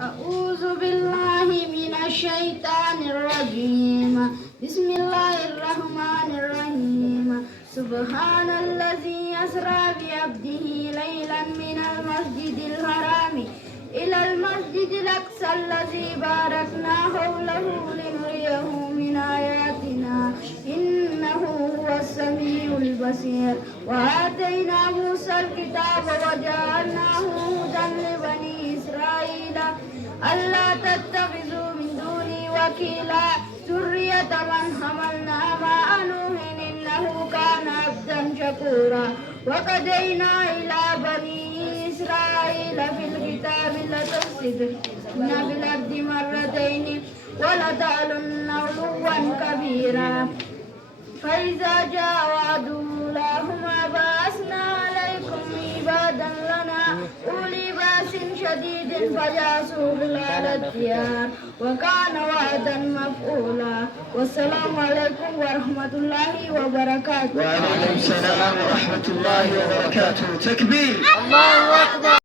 أعوذ بالله من الشيطان الرجيم. بسم الله الرحمن الرحيم. سبحان الذي يسرى بعبده ليلا من المسجد الحرام إلى المسجد الأقصى الذي باركنا حوله لنريه من آياتنا إنه هو السميع البصير. وآتينا موسى الكتاب وجعلناه هدى لبني إسرائيل ألا تتخذوا من دوني وكيلا ذرية من حملنا مع نوح إنه كان عبدا شكورا. وقضينا إلى بني إسرائيل في الكتاب لتفسدن في الأرض مرتين ولتعلن علوا كبيرا. فإذا جاء وعد أولاهما بعثنا عليكم عبادا لنا أولي بأس شديد فجاسوا خلال الديار وكان وعدا مفعولا. والسلام عليكم ورحمة الله وبركاته. وعليكم السلام ورحمة الله وبركاته. تكبير. الله أكبر.